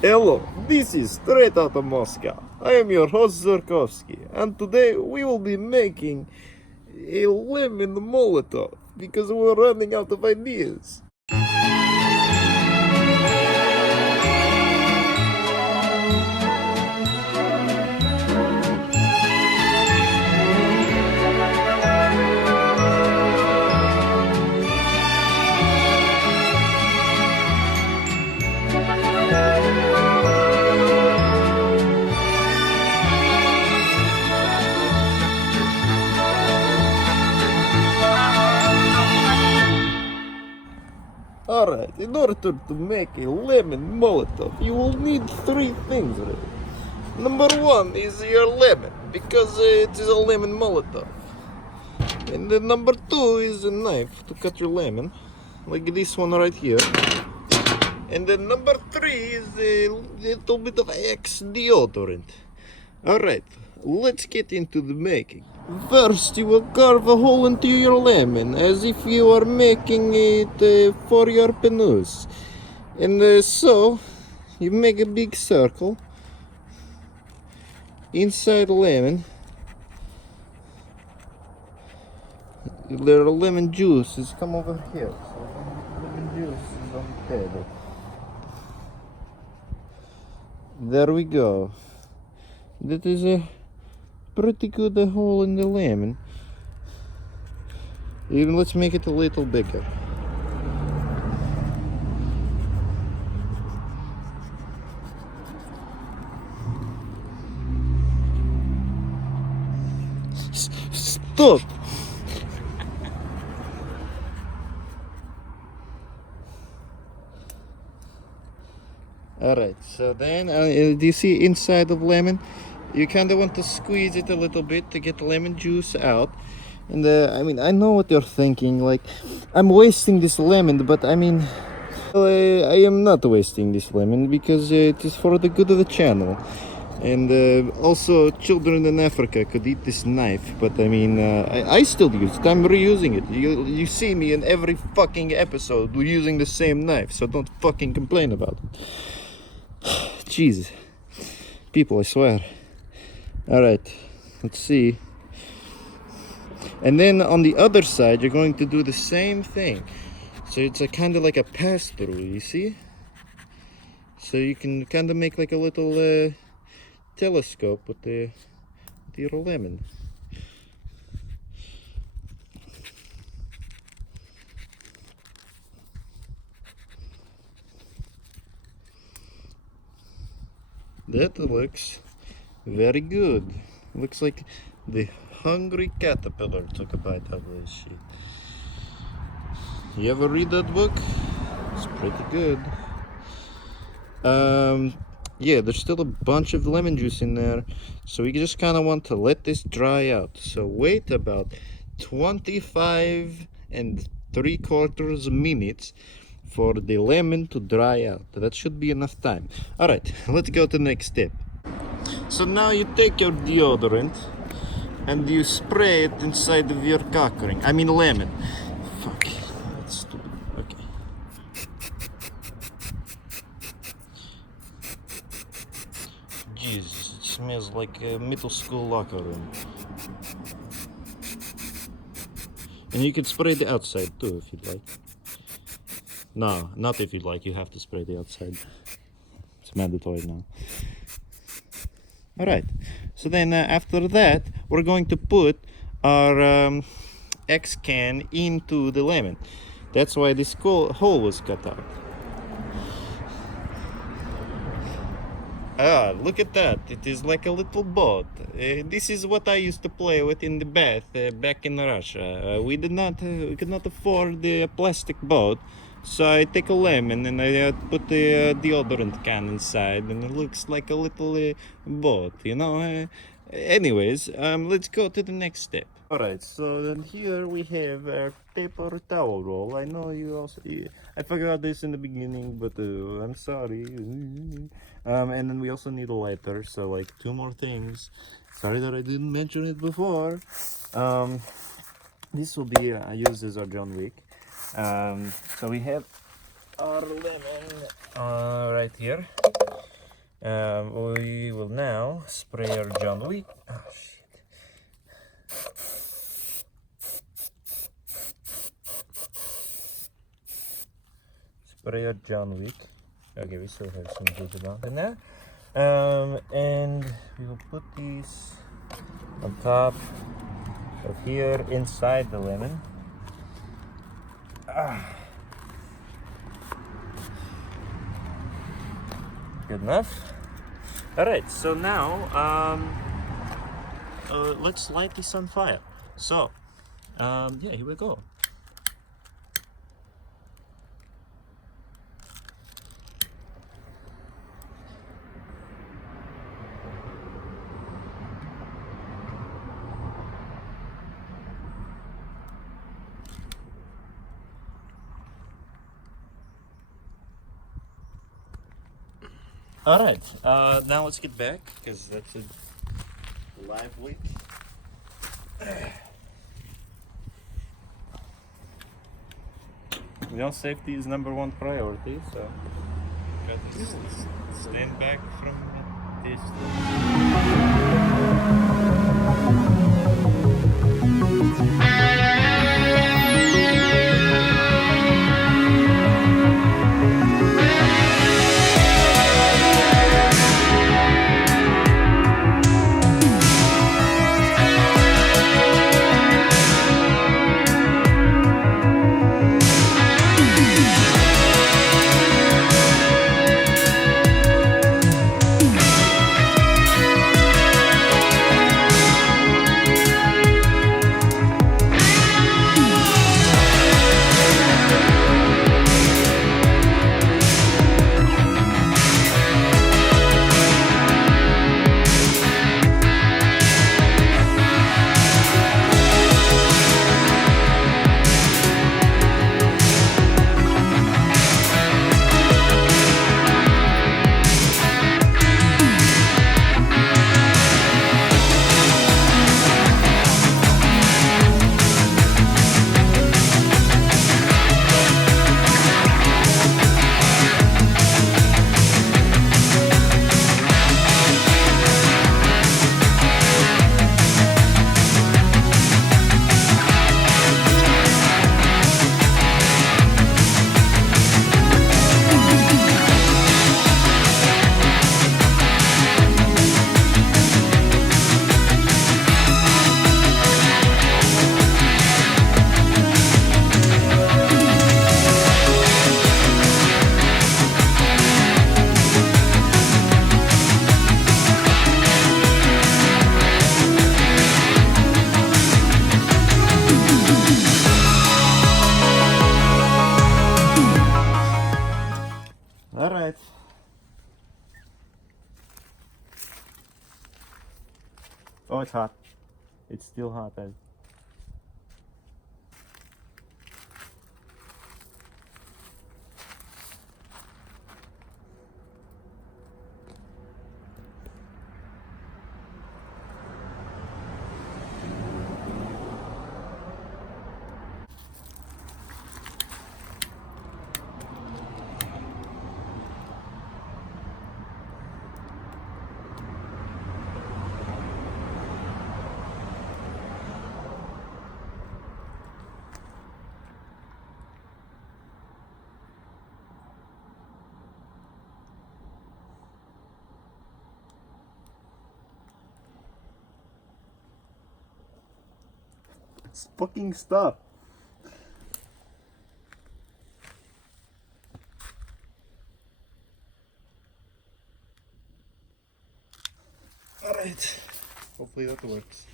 Hello, this is Straight Outta Moscow. I am your host Zurkovsky, and today we will be making a lemon Molotov because we're running out of ideas. Alright, in order to make a lemon Molotov, you will need three things really. Number one is your lemon, because it is a lemon Molotov. And then number two is a knife to cut your lemon, like this one right here. And then number three is a little bit of Axe deodorant. Alright, let's get into the making. First, you will carve a hole into your lemon as if you are making it for your penis. And so, you make a big circle inside the lemon. There are lemon juices. Come over here. So, lemon juice is on the table. There we go. That is a pretty good hole in the lemon. Even let's make it a little bigger. Stop! Alright, so then do you see inside of lemon? You kind of want to squeeze it a little bit to get the lemon juice out. And I mean, I know what you're thinking, like, I'm wasting this lemon, but I mean, I am not wasting this lemon because it is for the good of the channel. And also, children in Africa could eat this knife, but I mean, I still use it. I'm reusing it. You see me in every fucking episode using the same knife, so don't fucking complain about it. Jeez. People, I swear. Alright, let's see. And then on the other side, you're going to do the same thing. So it's kind of like a pass-through, you see? So you can kind of make like a little telescope with your lemon. That looks very good. Looks like the hungry caterpillar took a bite of this shit. You ever read that book? It's pretty good. Yeah, there's still a bunch of lemon juice in there, so we just kind of want to let this dry out. So wait about 25 3/4 minutes for the lemon to dry out. That should be enough time. Alright, let's go to the next step. So now you take your deodorant and you spray it inside of your cock ring. I mean lemon. Fuck, that's stupid. Okay. Jesus, it smells like a middle school locker room. And you can spray the outside too if you'd like. No, not if you'd like, you have to spray the outside. It's mandatory now. Alright, so then after that, we're going to put our X can into the lemon. That's why this hole was cut out. Ah, look at that. It is like a little boat. This is what I used to play with in the bath back in Russia. We could not afford the plastic boat. So I take a lemon and I put the deodorant can inside, and it looks like a little boat, you know. Anyways, let's go to the next step. Alright, so then here we have our paper towel roll. I know I forgot this in the beginning, but I'm sorry. And then we also need a lighter, so like 2 more things. Sorry that I didn't mention it before. This will be used as our John Wick. So we have our lemon right here. We will now spray our John Wick. Oh shit. Spray our John Wick. Okay, we still have some good amount in there. And we will put these on top of here inside the lemon. Good enough. All right, so now let's light this on fire. So yeah, here we go. All right, now let's get back because that's a live leak. You know, safety is #1 priority, so got to stand back from the All right. Oh, it's hot. It's still hot, Ed. Fucking stop. All right. Hopefully that works.